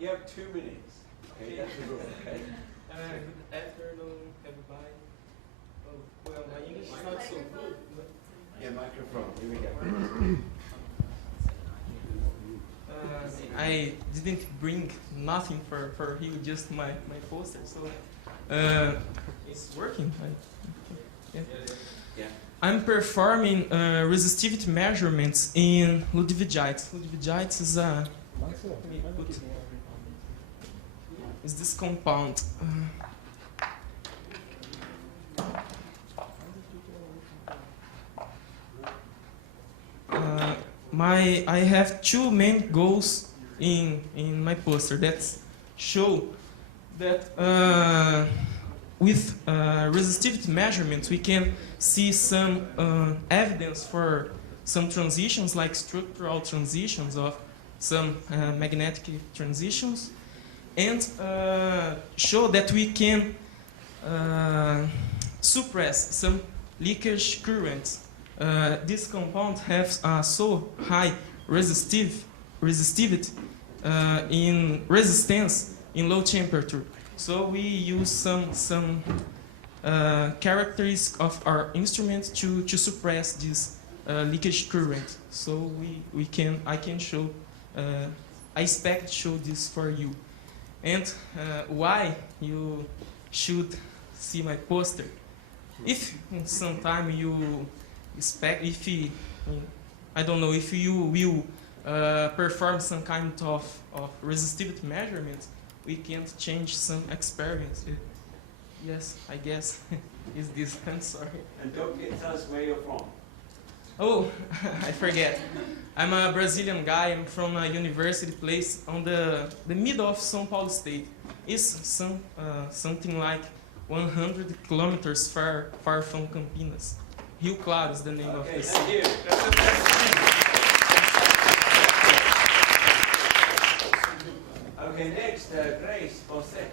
You have 2 minutes. Okay, that's the rule, okay? Good afternoon, everybody. Oh, well, my English is not so good. But Yeah, microphone. Here we go. I didn't bring nothing for you, just my poster. So it's working. Yeah. Yeah. I'm performing resistivity measurements in Ludwigite. Ludwigite is a is this compound. I have two main goals in my poster that show that with resistivity measurements we can see some evidence for some transitions, like structural transitions of some magnetic transitions, and show that we can suppress some leakage currents. This compound has so high resistivity in resistance in low temperature. So we use some characteristics of our instrument to suppress this leakage current. So I can show I expect to show this for you. And why you should see my poster? If in some time you expect, I don't know, if you will perform some kind of resistivity measurements, we can't change some experiments. Yes, I guess is this. I'm sorry. And don't tell us where you're from. Oh, I forget. I'm a Brazilian guy. I'm from a university place on the middle of São Paulo state. It's something like 100 kilometers far from Campinas. Rio Claro is the name of the city. Thank you. Okay, next, Grace Bosse.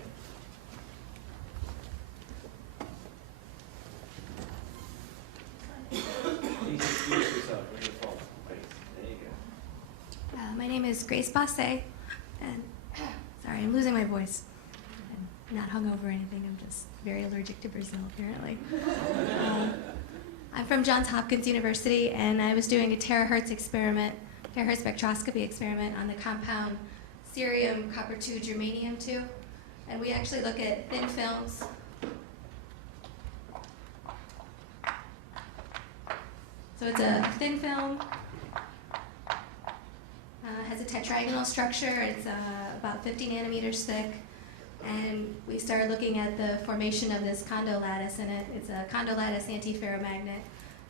Please introduce yourself, where you're from. There you go. My name is Grace Bosse, and sorry, I'm losing my voice. I'm not hungover or anything. I'm just very allergic to Brazil, apparently. I'm from Johns Hopkins University, and I was doing a terahertz spectroscopy experiment on the compound cerium copper-2 germanium-2, and we actually look at thin films. So it's a thin film, has a tetragonal structure. It's about 50 nanometers thick, and we started looking at the formation of this condo lattice in it. It's a condo lattice antiferromagnet,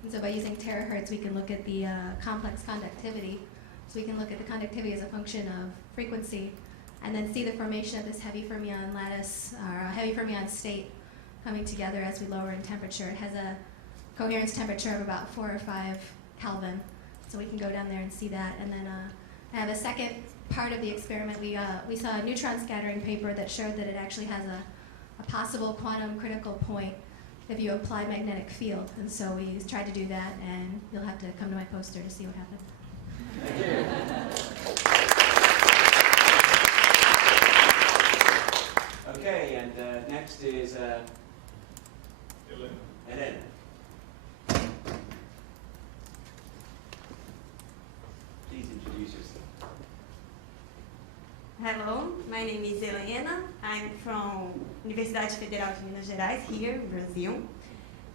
and so by using terahertz, we can look at the complex conductivity. So we can look at the conductivity as a function of frequency, and then see the formation of this heavy fermion lattice, or a heavy fermion state, coming together as we lower in temperature. It has a coherence temperature of about 4 or 5 Kelvin, so we can go down there and see that. And then I have a second part of the experiment. We saw a neutron scattering paper that showed that it actually has a possible quantum critical point if you apply magnetic field. And so we tried to do that, and you'll have to come to my poster to see what happened. Thank you. Okay, and next is Elena. Please introduce yourself. Hello, my name is Helena. I'm from Universidade Federal de Minas Gerais, here in Brazil.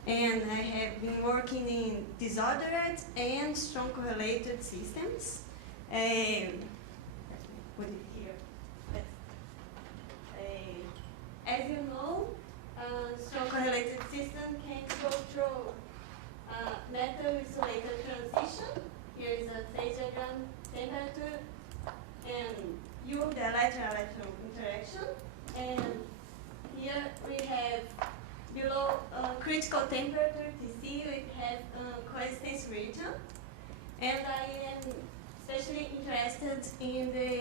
And I have been working in disordered and strong correlated systems. Put it here. As you know, strong correlated system can go through metal insulator transition. Here is a phase diagram temperature, and U, the electron-electron interaction. And here we have below critical temperature, TC, we have coexistence region. And I am especially interested in the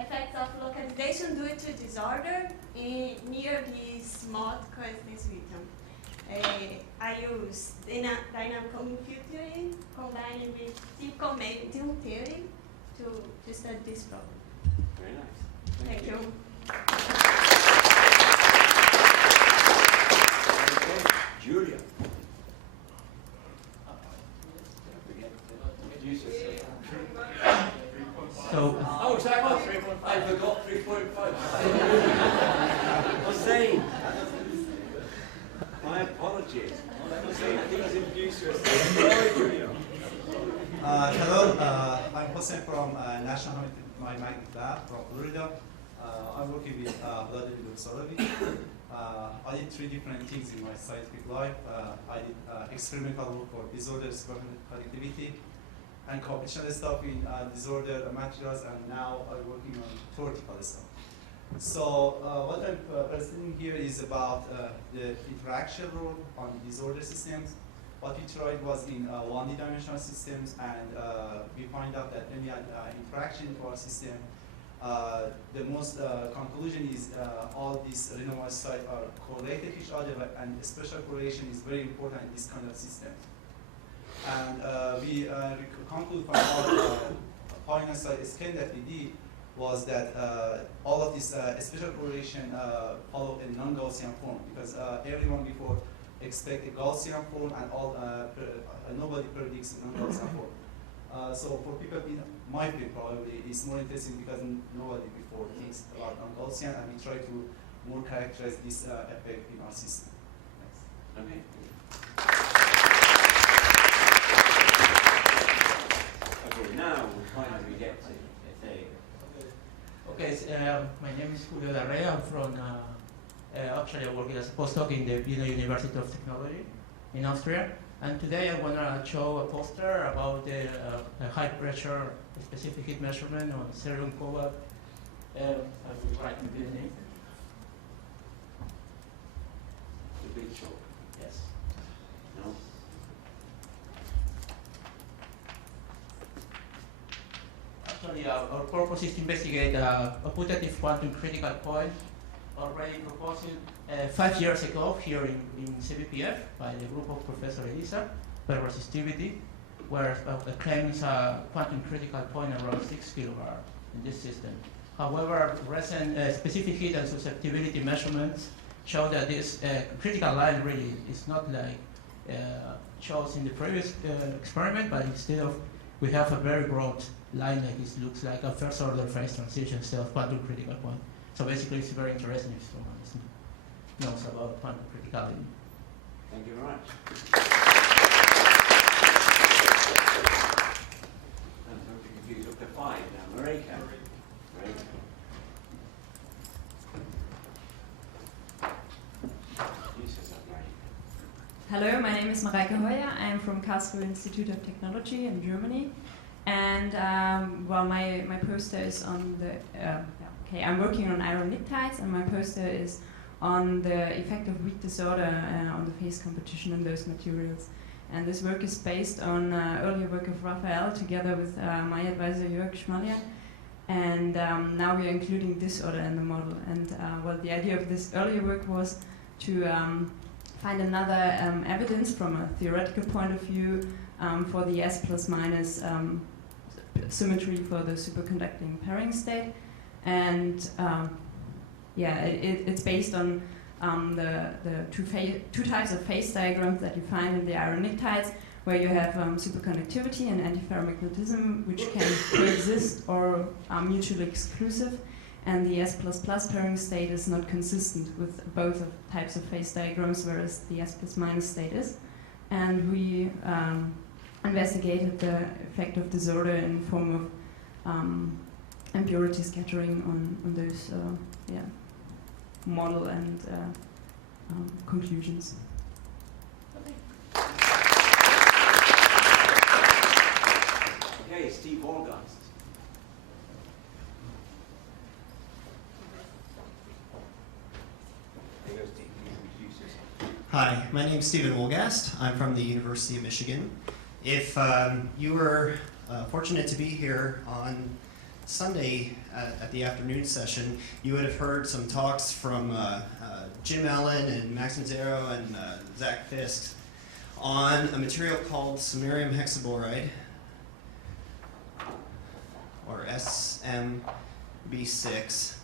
effects of localization due to disorder near the small coexistence region. I use dynamical filtering combined with typical medium theory to study this problem. Very nice. Thank you. Okay, Julia. Don't forget to introduce yourself. So, Oh, exactly. I forgot 3.5. Hussein. My apologies. Hussein, please introduce yourself. Sorry, Julia. Hello, I'm Hossein from National Magnetic Lab from Florida. I'm working with Vladimir Sorovic. I did 3 different things in my scientific life. I did experimental work for disorder conductivity and computational stuff in disorder materials, and now I'm working on theoretical stuff. So what I'm presenting here is about the interaction rule on disorder systems. What we tried was in 1D dimensional systems, and we find out that when we add interaction into our system, the most conclusion is all these renormalized sites are correlated to each other, and special correlation is very important in this kind of system. And we conclude from our polynomial site scan that we did was that all of this special correlation follow a non-Gaussian form, because everyone before expect a Gaussian form, and nobody predicts a non-Gaussian form. So for people in my field, probably it's more interesting because nobody before thinks about non-Gaussian, and we try to more characterize this effect in our system. Thanks. Okay. Okay, now we finally get to Ethel. okay, my name is Julio Larrea. I'm from, actually I work as a postdoc in the Vienna University of Technology in Austria. And today I want to show a poster about the high pressure specific heat measurement on cerium cobalt. I will write the name. The big chalk. Yes. No? Actually, our purpose is to investigate a putative quantum critical point already proposed 5 years ago here in CBPF by the group of Professor Elisa per resistivity, where the claim is a quantum critical point around 6 kilobar in this system. However, recent specific heat and susceptibility measurements show that this critical line really is not like shows in the previous experiment, but instead of we have a very broad line like this, looks like a first order phase transition instead of quantum critical point. So basically it's very interesting if someone knows about quantum criticality. Thank you very much. And don't be confused up to 5 now. Marika. Great. Introduce yourself, Marika. Hello, my name is Mareike Heuer. I am from Karlsruhe Institute of Technology in Germany. And well, my poster is on the, I'm working on iron pnictides, and my poster is on the effect of weak disorder on the phase competition in those materials. And this work is based on earlier work of Raphael together with my advisor Jörg Schmalja. And now we are including disorder in the model. And well, the idea of this earlier work was to find another evidence from a theoretical point of view for the S plus minus symmetry for the superconducting pairing state. And it's based on the two types of phase diagrams that you find in the iron pnictides, where you have superconductivity and antiferromagnetism, which can coexist or are mutually exclusive, and the S++ pairing state is not consistent with both of types of phase diagrams, whereas the S+ minus state is. And we investigated the effect of disorder in the form of impurity scattering on those model and conclusions. Okay, Steve August. There you go, Steve. Please introduce yourself. Hi, my name is Stephen Wolgast. I'm from the University of Michigan. If you were fortunate to be here on Sunday at the afternoon session, you would have heard some talks from Jim Allen and Max Mazzaro and Zach Fisk on a material called Samarium Hexafluoride, or SM B6.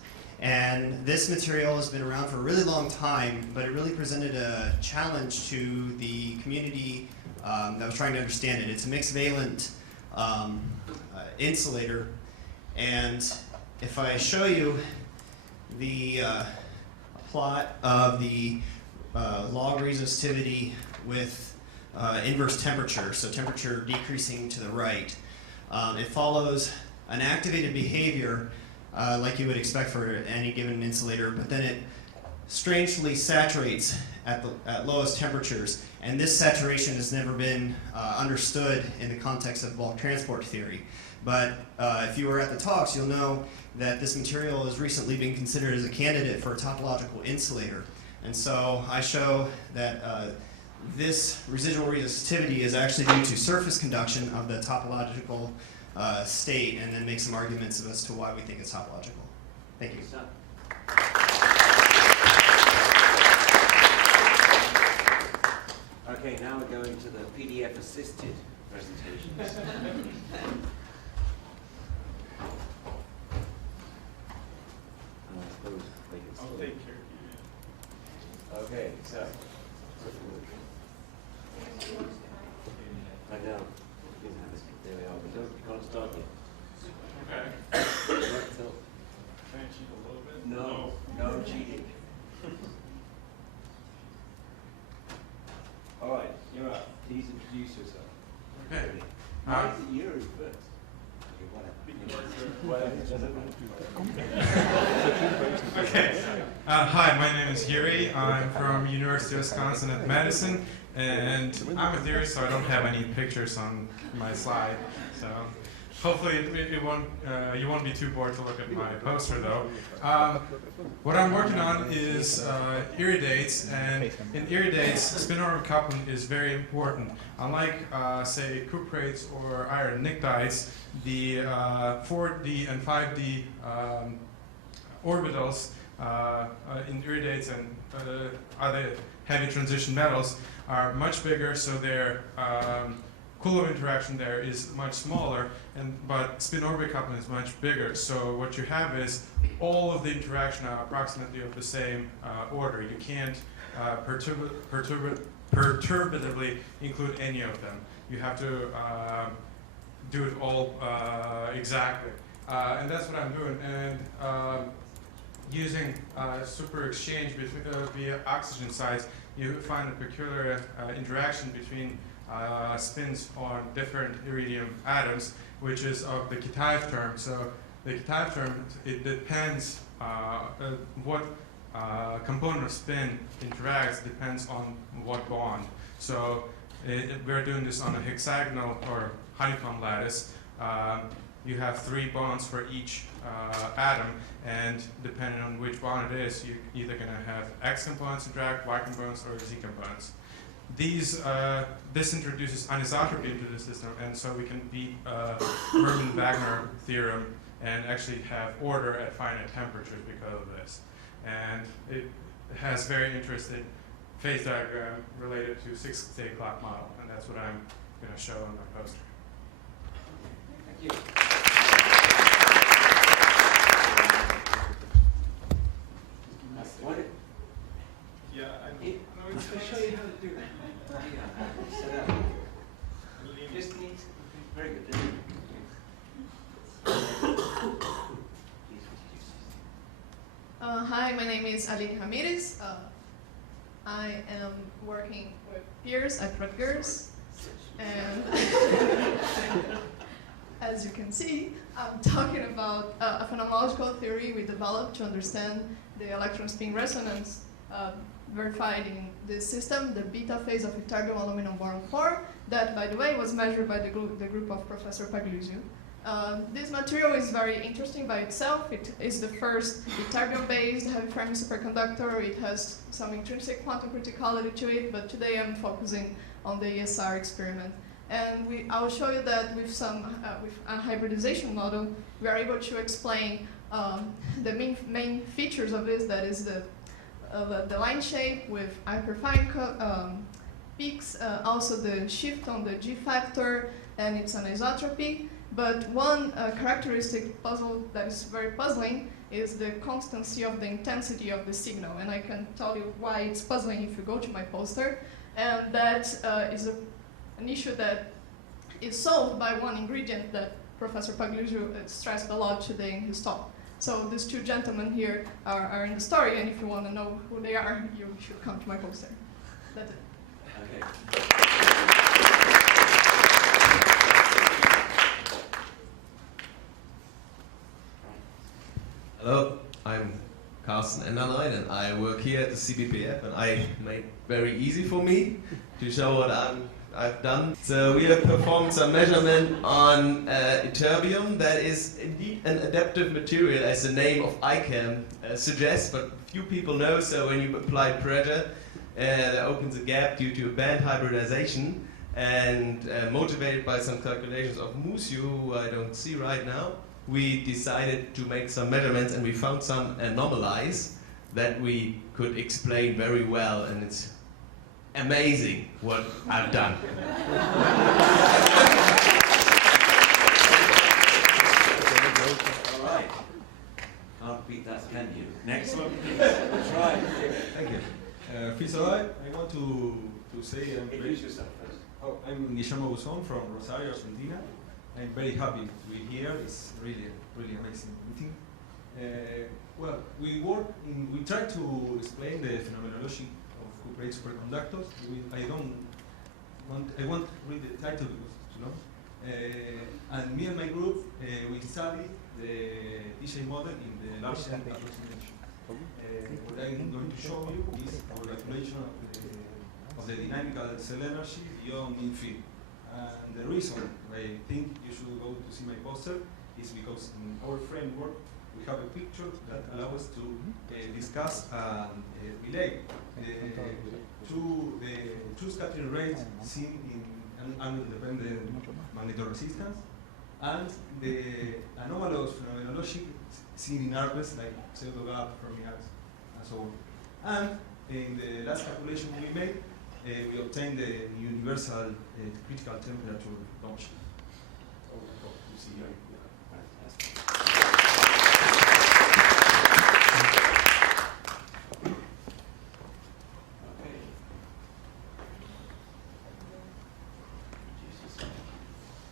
And this material has been around for a really long time, but it really presented a challenge to the community that was trying to understand it. It's a mixed valent insulator, and if I show you the plot of the log resistivity with inverse temperature, so temperature decreasing to the right, it follows an activated behavior like you would expect for any given insulator, but then it strangely saturates at lowest temperatures, and this saturation has never been understood in the context of bulk transport theory. But if you were at the talks, you'll know that this material has recently been considered as a candidate for a topological insulator. And so I show that this residual resistivity is actually due to surface conduction of the topological state, and then make some arguments as to why we think it's topological. Thank you. Okay, now we're going to the PDF-assisted presentations. I'll take care of Okay, so. I know. There we are. But don't, you can't start yet. Okay. Right, so- Can I cheat a little bit? No, no cheating. All right, you're up. Please introduce yourself. Okay. Why is it Yuri first? Okay, whatever. Okay. Hi, my name is Yuri. I'm from University of Wisconsin at Madison, and I'm a theorist, so I don't have any pictures on my slide. So hopefully it won't, you won't be too bored to look at my poster, though. What I'm working on is iridates, and in iridates, spin-orbital coupling is very important. Unlike, say, cuprates or iron pnictides, the 4D and 5D orbitals in iridates and other heavy transition metals are much bigger, so their Coulomb interaction there is much smaller, but spin-orbital coupling is much bigger. So what you have is all of the interaction are approximately of the same order. You can't perturbatively include any of them. You have to do it all exactly. And that's what I'm doing. And using super exchange via oxygen sites, you find a peculiar interaction between spins on different iridium atoms, which is of the Kitaev term. So the Kitaev term, it depends what component of spin interacts depends on what bond. So we're doing this on a hexagonal or honeycomb lattice. You have 3 bonds for each atom, and depending on which bond it is, you're either going to have X components interact, Y components, or Z components. This introduces anisotropy into the system, and so we can beat Mermin-Wagner theorem and actually have order at finite temperatures because of this. And it has very interesting phase diagram related to 6-state clock model, and that's what I'm going to show on my poster. Thank you. Yeah, I'll show you how to do that. Set up. Just need very good. Hi, my name is Aline Ramirez. I am working with peers at Rutgers, and as you can see, I'm talking about a phenomenological theory we developed to understand the electron spin resonance verified in this system, the beta phase of ytterbium aluminum boron 4, that, by the way, was measured by the group of Professor Pagliuzio. This material is very interesting by itself. It is the first ytterbium-based heavy Fermi superconductor. It has some intrinsic quantum criticality to it, but today I'm focusing on the ESR experiment. And I will show you that with with a hybridization model, we are able to explain the main features of this. That is the line shape with hyperfine peaks, also the shift on the G factor, and its anisotropy. But one characteristic puzzle that is very puzzling is the constancy of the intensity of the signal. And I can tell you why it's puzzling if you go to my poster. And that is an issue that is solved by one ingredient that Professor Pagliuccio stressed a lot today in his talk. So these two gentlemen here are in the story, and if you want to know who they are, you should come to my poster. That's it. Okay. Hello, I'm Carsten Enderlein and I work here at the CBPF, and I made very easy for me to show what I've done. So we have performed some measurement on ytterbium that is indeed an adaptive material, as the name of ICAM suggests, but few people know. So when you apply pressure, that opens a gap due to band hybridization, and motivated by some calculations of Musiu, who I don't see right now, we decided to make some measurements, and we found some anomalies that we could explain very well, and it's amazing what I've done. All right. Can't beat that, can you? Next one, please. Try. Thank you. First of all, I want to say Introduce yourself first. Oh, I'm Guillermo Buzón from Rosario, Argentina. I'm very happy to be here. It's really amazing meeting. Well, we try to explain the phenomenology of cuprate superconductors. I won't read the title because it's too long. And me and my group, we study the DJ model in the Larsen approximation. What I'm going to show you is our calculation of the dynamical cell energy beyond mean field. And the reason I think you should go to see my poster is because in our framework we have a picture that allows us to discuss and relate the two scattering rates seen in an angle-dependent magnetoresistance and the anomalous phenomenology seen in ARPES, like pseudo gap, Fermi arcs, and so on. And in the last calculation we made, we obtained the universal critical temperature function. So I hope to see you.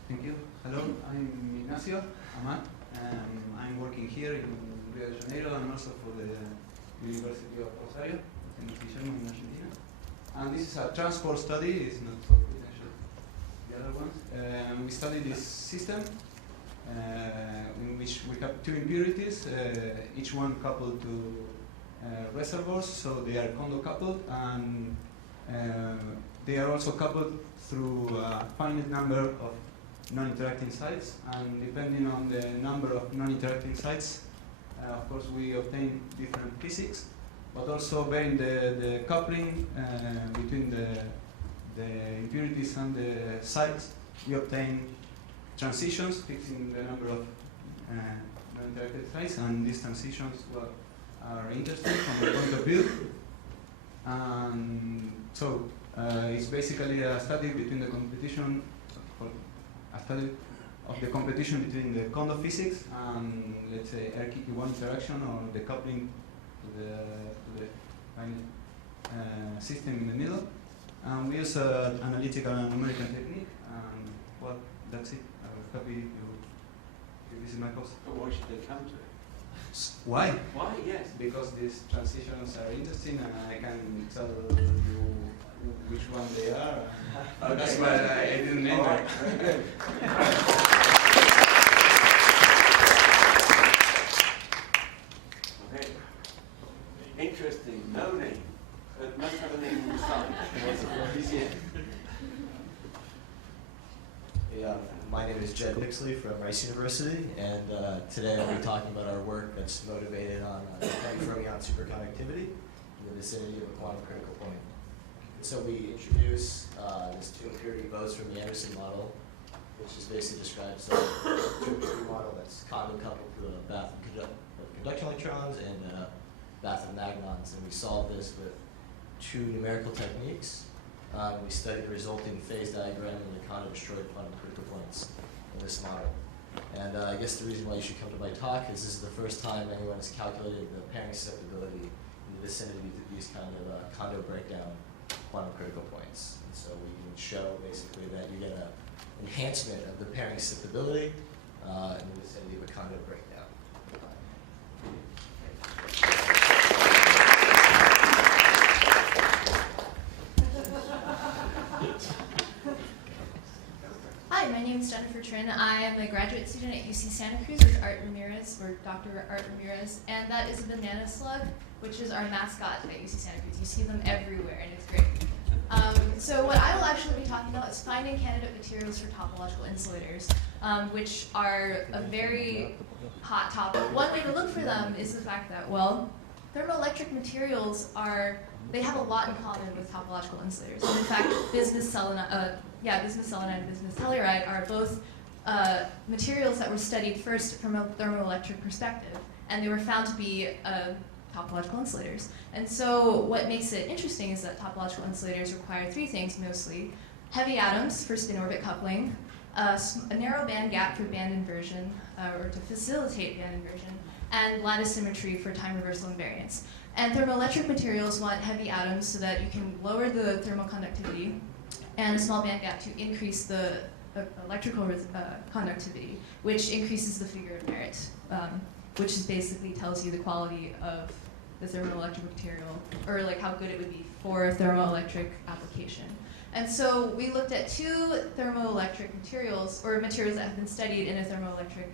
Thank you. Hello, I'm Ignacio Amat. I'm working here in Rio de Janeiro and also for the University of Rosario in Argentina. And this is a transport study, it's not so potential, the other ones. We study this system in which we have two impurities, each one coupled to reservoirs, so they are condo coupled, and they are also coupled through a finite number of non-interacting sites, and depending on the number of non-interacting sites, of course we obtain different physics, but also bearing the coupling between the impurities and the sites, we obtain transitions fixing the number of non-interacted sites, and these transitions are interesting from the point of view. And so it's basically a study between the competition, a study of the competition between the condo physics and, let's say, RQQ1 interaction, or the coupling to the system in the middle. And we use an analytical and numerical technique, and well, that's it. I was happy to visit my post. But why should they come to it? Why? Why? Yes. Because these transitions are interesting, and I can tell you which one they are. Okay. That's why I didn't name All them. right. Very good. Okay. Interesting. No name. It must have a name inside. Yeah, my name is Jed Bixley from Rice University, and today I'll be talking about our work that's motivated on fermion superconductivity in the vicinity of a quantum critical point. So we introduce this two impurity Bose from the Anderson model, which is basically describes a two impurity model that's condo coupled to a bath of conduction electrons and a bath of magnons, and we solve this with two numerical techniques. We studied the resulting phase diagram and the condo destroyed quantum critical points in this model. And I guess the reason why you should come to my talk is this is the first time anyone has calculated the pairing susceptibility in the vicinity of these kind of condo breakdown quantum critical points. And so we can show basically that you get an enhancement of the pairing susceptibility in the vicinity of a condo breakdown. Hi, my name is Jennifer Trin. I am a graduate student at UC Santa Cruz with Art Ramirez, or Dr. Art Ramirez, and that is a banana slug, which is our mascot at UC Santa Cruz. You see them everywhere, and it's great. So what I will actually be talking about is finding candidate materials for topological insulators, which are a very hot topic. One way to look for them is the fact that, well, thermoelectric materials they have a lot in common with topological insulators. And in fact, bismuth selenide and bismuth telluride are both materials that were studied first from a thermoelectric perspective, and they were found to be topological insulators. And so what makes it interesting is that topological insulators require three things mostly: heavy atoms for spin orbit coupling, a narrow band gap for band inversion, or to facilitate band inversion, and lattice symmetry for time reversal invariance. And thermoelectric materials want heavy atoms so that you can lower the thermal conductivity, and a small band gap to increase the electrical conductivity, which increases the figure of merit, which is basically tells you the quality of the thermoelectric material, or like how good it would be for a thermoelectric application. And so we looked at two thermoelectric materials, or materials that have been studied in a thermoelectric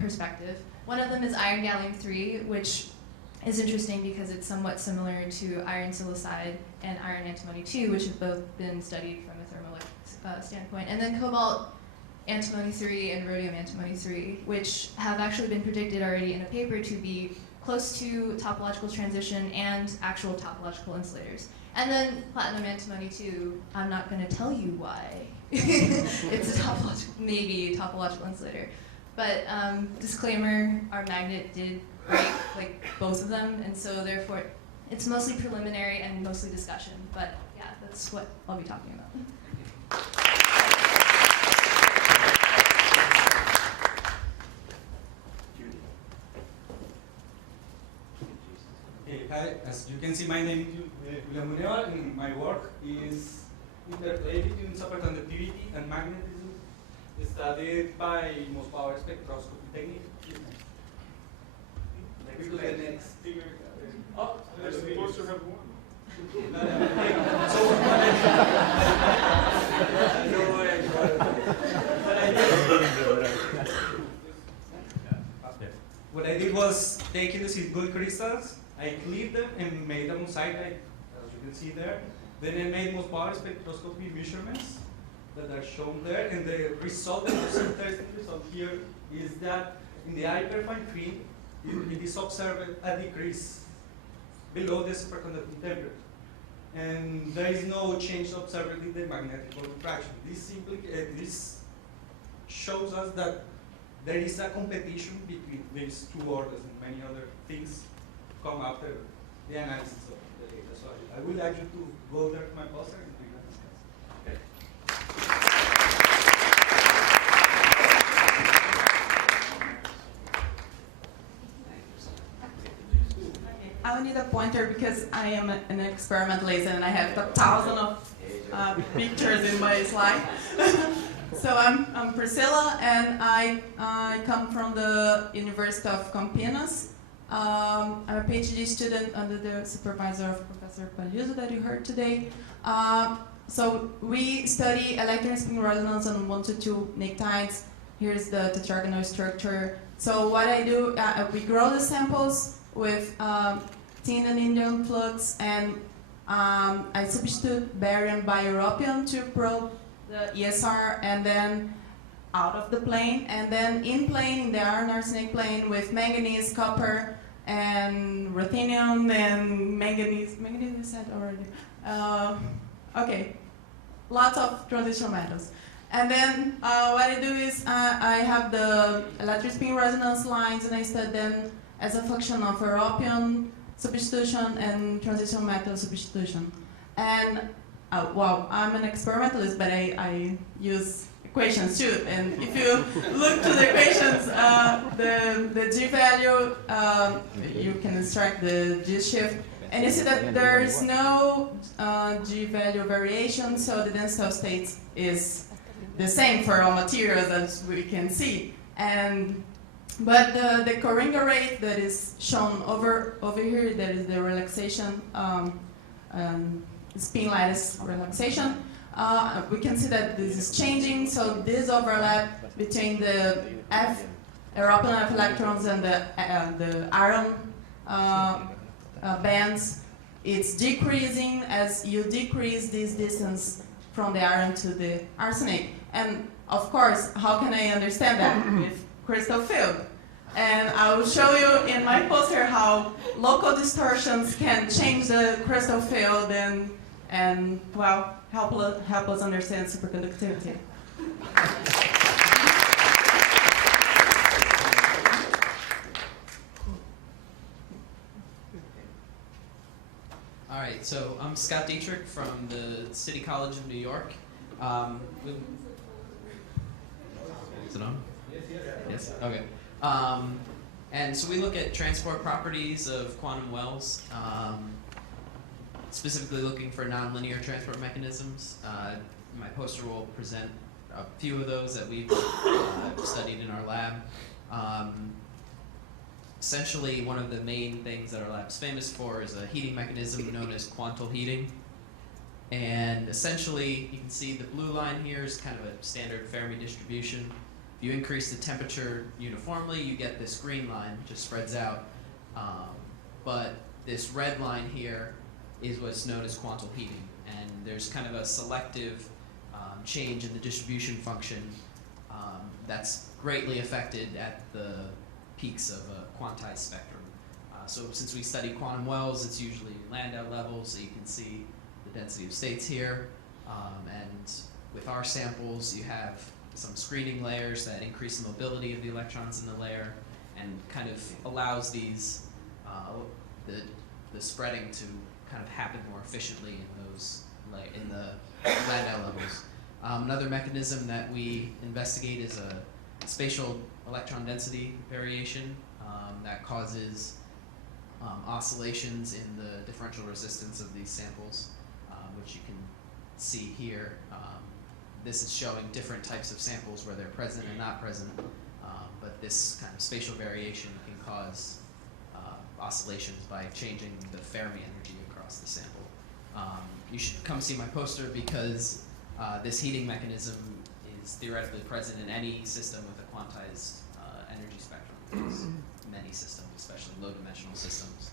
perspective. One of them is iron gallium-3, which is interesting because it's somewhat similar to iron silicide and iron antimony-2, which have both been studied from a thermoelectric standpoint. And then cobalt antimony-3 and rhodium antimony-3, which have actually been predicted already in a paper to be close to topological transition and actual topological insulators. And then platinum antimony-2, I'm not going to tell you why. It's a maybe topological insulator. But disclaimer, our magnet did break like both of them, and so therefore it's mostly preliminary and mostly discussion. But yeah, that's what I'll be talking about. Hi, as you can see, my name is William Muneo, and my work is interplay between superconductivity and magnetism, studied by most power spectroscopy technique. Next to the next figure. Oh, they're supposed to have one. What I did was taking the good crystals, I cleaved them and made them side as you can see there. Then I made most power spectroscopy measurements that are shown there, and the result, the most interesting result here is that in the hyperfine field, it is observed a decrease below the superconducting temperature. And there is no change observed in the magnetic refraction. This shows us that there is a competition between these two orders, and many other things come after the analysis of the data. So I would like you to go there to my poster and we can discuss. Okay. I will need a pointer because I am an experimentalist and I have 1,000 of pictures in my slide. So I'm Priscilla, and I come from the University of Campinas. I'm a PhD student under the supervisor of Professor Palhuso that you heard today. So we study electron spin resonance on 1 to 2 nuclides. Here's the tetragonal structure. So what I do, we grow the samples with tin and indium flux, and I substitute barium by europium to probe the ESR, and then out of the plane, and then in plane, in the iron arsenic plane, with manganese, copper, and ruthenium, and manganese. Manganese we said already. Okay, lots of transitional metals. And then what I do is I have the electric spin resonance lines, and I study them as a function of europium substitution and transitional metal substitution. And well, I'm an experimentalist, but I use equations too. And if you look to the equations, the G value, you can extract the G shift. And you see that there is no G value variation, so the density of states is the same for all materials, as we can see. But the Coringa rate that is shown over here, that is the relaxation, spin lattice relaxation, we can see that this is changing. So this overlap between the European F electrons and the iron bands, it's decreasing as you decrease this distance from the iron to the arsenic. And of course, how can I understand that? With crystal field. And I will show you in my poster how local distortions can change the crystal field and well, help us understand superconductivity. All right, so I'm Scott Dietrich from the City College of New York. Is it on? Yes? Okay. And so we look at transport properties of quantum wells, specifically looking for nonlinear transport mechanisms. My poster will present a few of those that we've studied in our lab. Essentially, one of the main things that our lab's famous for is a heating mechanism known as Quantal Heating. And essentially, you can see the blue line here is kind of a standard Fermi distribution. If you increase the temperature uniformly, you get this green line, which just spreads out. But this red line here is what's known as quantal heating. And there's kind of a selective change in the distribution function that's greatly affected at the peaks of a quantized spectrum. So since we study quantum wells, it's usually Landau levels, so you can see the density of states here. And with our samples, you have some screening layers that increase the mobility of the electrons in the layer and kind of allows these, the spreading to kind of happen more efficiently in those, in the Landau levels. Another mechanism that we investigate is a spatial electron density variation that causes oscillations in the differential resistance of these samples, which you can see here. This is showing different types of samples where they're present and not present, but this kind of spatial variation can cause oscillations by changing the Fermi energy across the sample. You should come see my poster because this heating mechanism is theoretically present in any system with a quantized energy spectrum. Many systems, especially low-dimensional systems.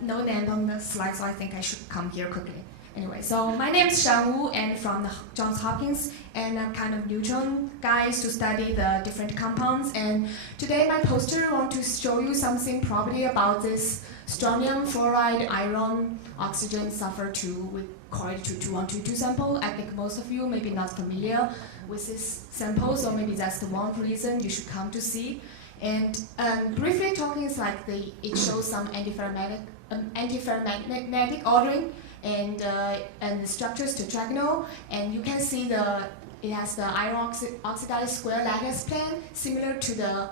No name on the slide, so I think I should come here quickly. Anyway, so my name is Shan Wu, and from the Johns Hopkins, and I'm kind of neutron guys to study the different compounds. And today my poster want to show you something probably about this strontium, fluoride, iron, oxygen, sulfur 2 with correlate to 2122 sample. I think most of you may be not familiar with this sample, so maybe that's the one reason you should come to see. And briefly talking, it's like it shows some antiferromagnetic ordering and the structure is tetragonal, and you can see it has the iron oxidized square lattice plane similar to the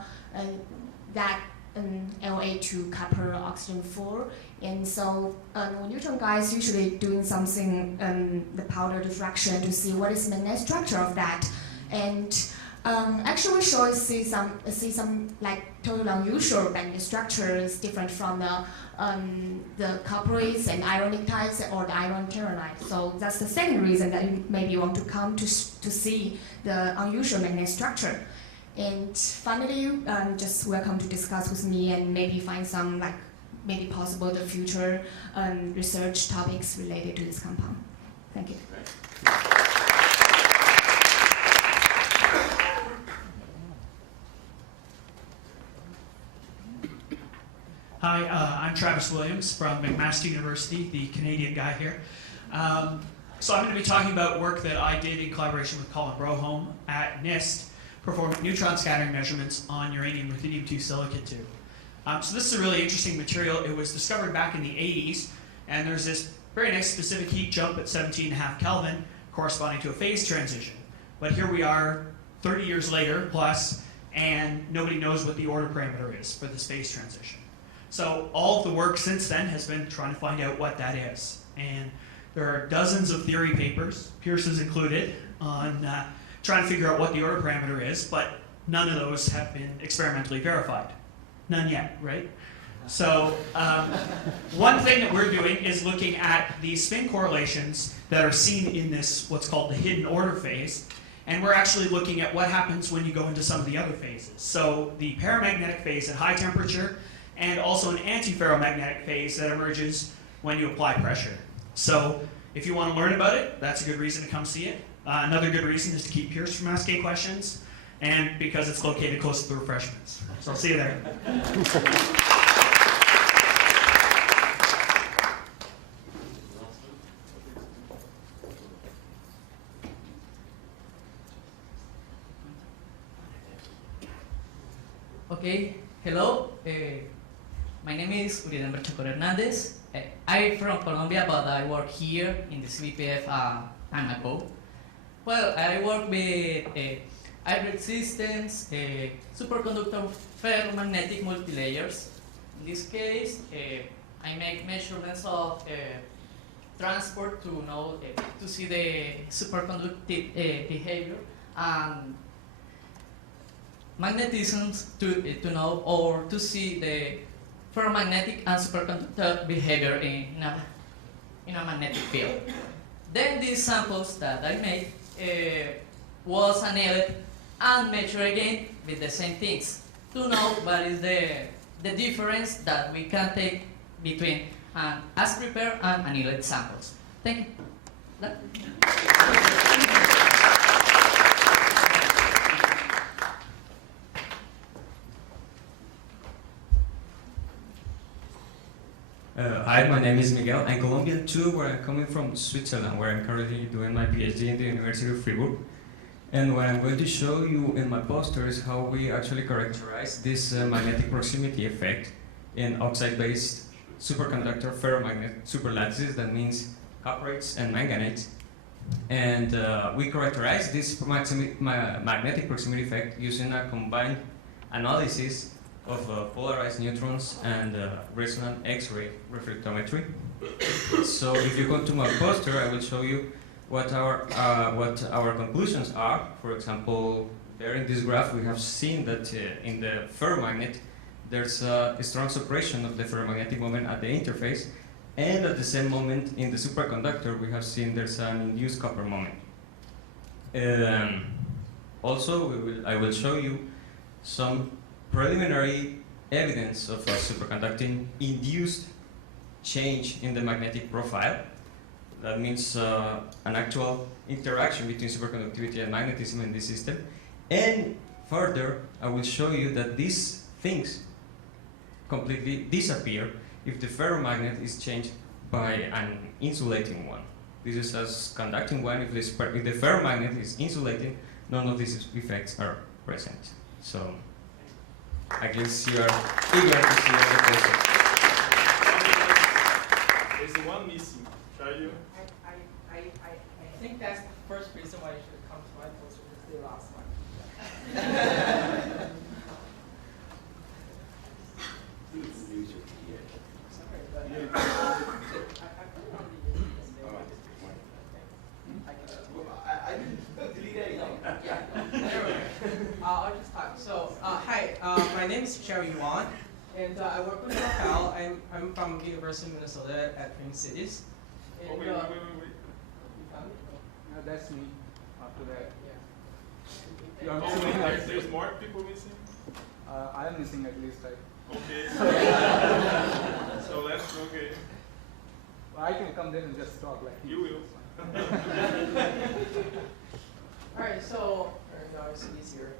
that La2 copper oxygen 4. And so neutron guys usually doing something the powder diffraction to see what is the magnetic structure of that. And actually, we see some like total unusual magnetic structures different from the copperites and ironic-types or the iron ternite. So that's the second reason that you maybe want to come to see the unusual magnetic structure. And finally, just welcome to discuss with me and maybe find some maybe possible the future research topics related to this compound. Thank you. Hi, I'm Travis Williams from McMaster University, the Canadian guy here. So I'm going to be talking about work that I did in collaboration with Colin Broholm at NIST, performing neutron scattering measurements on uranium-ruthenium-2 silicate 2. So this is a really interesting material. It was discovered back in the 80s, and there's this very nice specific heat jump at 17.5 Kelvin corresponding to a phase transition. But here we are 30 years later plus, and nobody knows what the order parameter is for this phase transition. So all of the work since then has been trying to find out what that is. And there are dozens of theory papers, Pierce's included, on trying to figure out what the order parameter is, but none of those have been experimentally verified. None yet, right? So one thing that we're doing is looking at the spin correlations that are seen in this, what's called the hidden order phase, and we're actually looking at what happens when you go into some of the other phases. So the paramagnetic phase at high temperature, and also an antiferromagnetic phase that emerges when you apply pressure. So if you want to learn about it, that's a good reason to come see it. Another good reason is to keep Pierce from asking questions, and because it's located close to the refreshments. So I'll see you there. Okay, hello. My name is Roberto Hernandez. I'm from Colombia, but I work here in the CBPF time ago. Well, I work with air resistance, superconductor ferromagnetic multilayers. In this case, I make measurements of transport to know to see the superconductive behavior and magnetisms to know or to see the ferromagnetic and superconductor behavior in a magnetic field. Then these samples that I made was annealed and measured again with the same things to know what is the difference that we can take between an as prepared and annealed samples. Thank you. Hi, my name is Miguel. I'm Colombian too, where I'm coming from Switzerland, where I'm currently doing my PhD in the University of Fribourg. And what I'm going to show you in my poster is how we actually characterize this magnetic proximity effect in oxide-based superconductor ferromagnet superlattices, that means cuprates and manganates. And we characterize this magnetic proximity effect using a combined analysis of polarized neutrons and resonant X-ray reflectometry. So if you come to my poster, I will show you what our conclusions are. For example, there in this graph we have seen that in the ferromagnet there's a strong suppression of the ferromagnetic moment at the interface, and at the same moment in the superconductor we have seen there's an induced copper moment. Also, I will show you some preliminary evidence of a superconducting induced change in the magnetic profile. That means an actual interaction between superconductivity and magnetism in this system. And further, I will show you that these things completely disappear if the ferromagnet is changed by an insulating one. This is a conducting one. If the ferromagnet is insulating, none of these effects are present. So I guess you are eager to see the process. There's one missing. Try you. I think that's the first reason why you should come to my poster, because the last one. Sorry, but I didn't delete anything. I'll just talk. So, hi, my name is Cherry Yuan, and I work with Quantal. I'm from the University of Minnesota at Twin Cities. And, wait. You found it? No, that's me. After that. Yeah. There's more people missing? I am missing at least, right? Okay. So let's go again. Well, I can come there and just talk like you will. Alright, so now it's easier.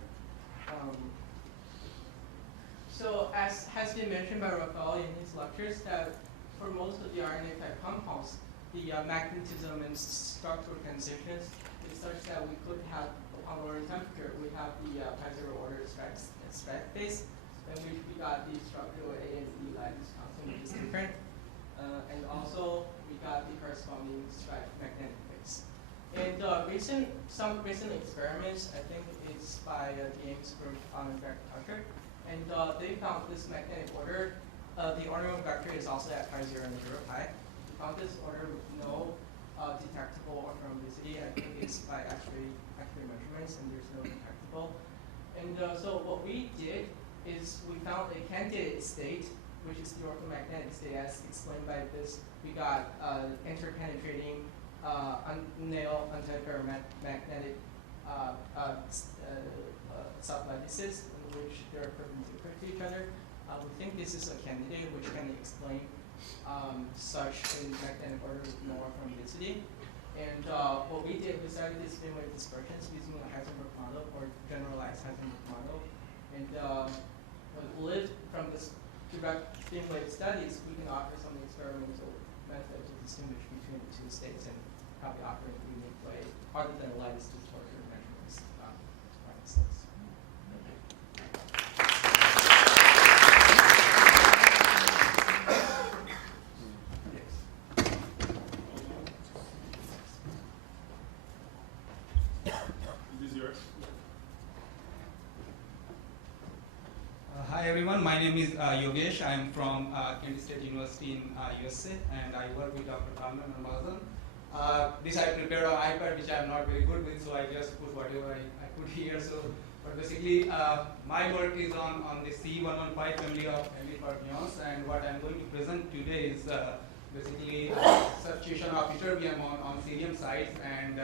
So as has been mentioned by Rafael in his lectures, that for most of the RNA type compounds, the magnetism and structural transitions is such that we could have, on lower temperature, we have the Kaiser order spec phase. Then we got the structural A and E lattice constant, which is different. And also, we got the corresponding stripe magnetic phase. And some recent experiments, I think it's by James group on vector culture, and they found this magnetic order. The order of vector is also at pi 0 and 0 pi. We found this order with no detectable orthonormalizity. I think it's by X-ray measurements, and there's no detectable. And so what we did is we found a candidate state, which is the orthomagnetic state, as explained by this. We got interpenetrating untiferromagnetic sublattices in which they're perpendicular to each other. We think this is a candidate which can explain such a magnetic order with no orthonormalizity. And what we did, we studied the spin wave dispersions using the Heisenberg model or generalized Heisenberg model. And what lived from this direct spin wave studies, we can offer some experimental method to distinguish between the two states and probably offer in a unique way, other than lattice disclosure measurements. Is this yours? Hi everyone, my name is Yogesh. I am from Kent State University in USA, and I work with Dr. Kalman on Amazon. This I prepared on iPad, which I am not very good with, so I just put whatever I put here. So, but basically, my work is on the C115 family of fermions, and what I am going to present today is basically substitution of ytterbium on cerium sites, and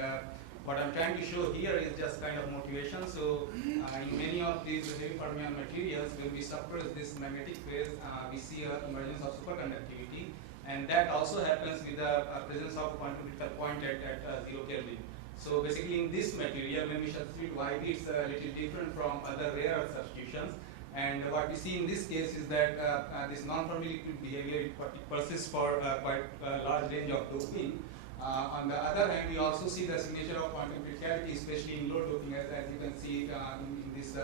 what I'm trying to show here is just kind of motivation. So in many of these heavy fermion materials, when we suppress this magnetic phase, we see an emergence of superconductivity, and that also happens with the presence of quantum critical point at 0 Kelvin. So basically in this material, when we substitute YB, it's a little different from other rare substitutions. And what we see in this case is that this non-fermi liquid behavior persists for quite a large range of doping. On the other hand, we also see the signature of quantum criticality, especially in low doping, as you can see in this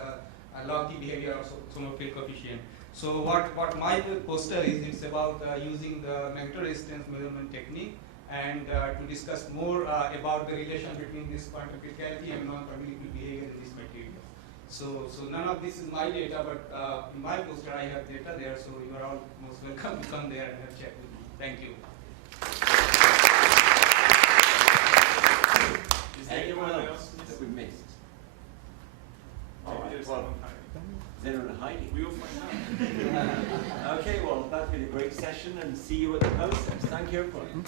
log T behavior of Sommerfeld coefficient. So what my poster is, it's about using the magnetic resistance measurement technique, and to discuss more about the relation between this quantum criticality and non-fermi liquid behavior in this material. So none of this is my data, but in my poster I have data there, so you are all most welcome to come there and have a chat with me. Thank you. Is there anyone else that we missed? Maybe there's someone hiding. Is anyone hiding? We will find out. Okay, well, that's been a great session, and see you at the process. Thank you, everyone.